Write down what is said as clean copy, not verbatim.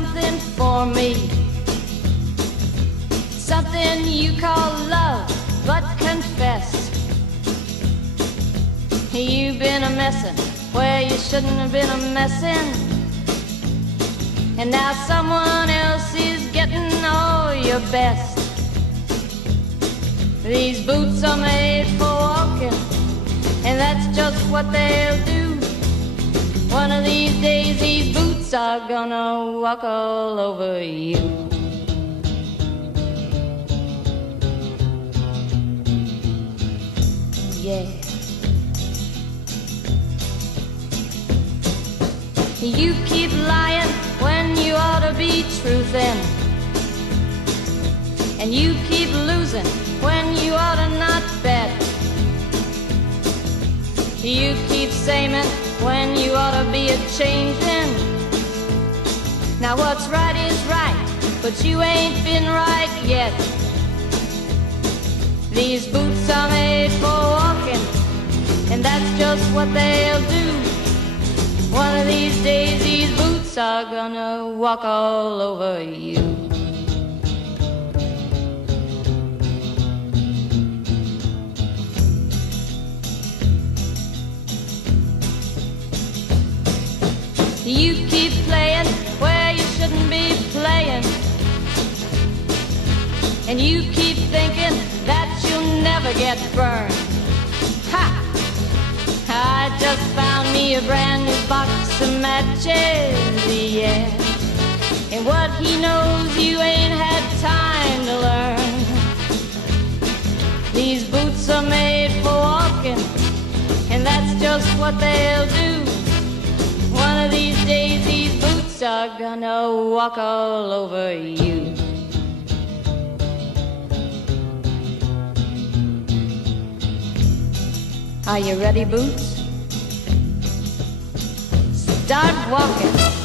something for me, something you call love, but confess you've been a messin' where you shouldn't have been a messin', and now someone else is getting all your best. These boots are made for walking, and that's just what they'll do. One of these days these boots are gonna walk all over you. Yeah. You keep lying when you ought to be truthin', and you keep losing when you ought to not bet. You keep saying when you ought to be a-changin'. Now what's right is right, but you ain't been right yet. These boots are made for walking, and that's just what they'll do. One of these days these boots are gonna walk all over you. You keep playing where you shouldn't be playing, and you keep thinking that you'll never get burned. Ha! I just found me a brand new box of matches, yeah, and what he knows you ain't had time to learn. These boots are made for walking, and that's just what they'll do. One of these days these boots are gonna walk all over you. Are you ready, Boots? Start walking.